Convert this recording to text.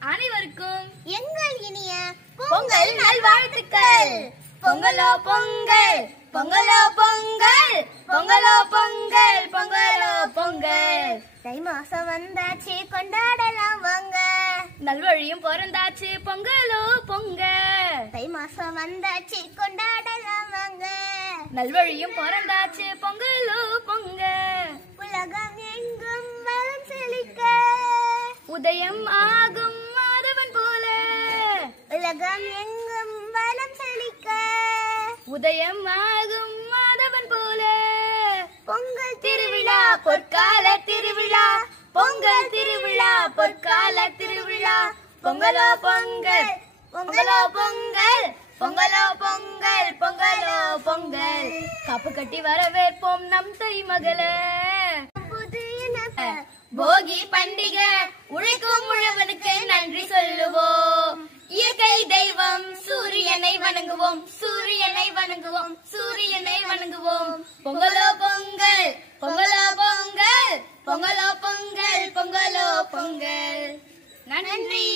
அனைவருக்கும் எங்கள் இனிய பொங்கல் நல்வாழ்த்துக்கள். பொங்கலோ பொங்கல், பொங்கலோ பொங்கல், பொங்கலோ பொங்கல், பொங்கலோ பொங்கல். தை மாசம் வந்தாச்சு கொண்டாடலாம் வாங்க. நல்வழியும் பிறந்தாச்சு பொங்கலோ பொங்க. தை மாசம் வந்தாச்சு கொண்டாடலாம் வாங்க. நல்வழியும் பிறந்தாச்சு பொங்கலோ பொங்க. உலகம் எங்கும் வளம் செழிக்க உதயம் ஆகும் மாதவன் போல. உலகம் எங்கும் வளம் செழிக்க உதயம் ஆகும் மாதவன் போல. பொங்கல் திருவிழா பொற்கால திருவிழா, பொங்கல் திருவிழா பொற்கால திருவிழா. பொங்கலோ பொங்கல், பொங்கலோ பொங்கல், பொங்கலோ பொங்கல், பொங்கலோ பொங்கல். காப்பு கட்டி வரவேற்போம் நம் தை மகளே. போகி பண்டிகை உழைக்கும் உழவனுக்கு நன்றி சொல்லுவோம். இயற்கை தெய்வம் சூரியனை வணங்குவோம், சூரியனை வணங்குவோம், சூரியனை வணங்குவோம். பொங்கலோ பொங்கல், பொங்கலோ பொங்கல், பொங்கலோ பொங்கல், பொங்கலோ பொங்கல். நன்றி.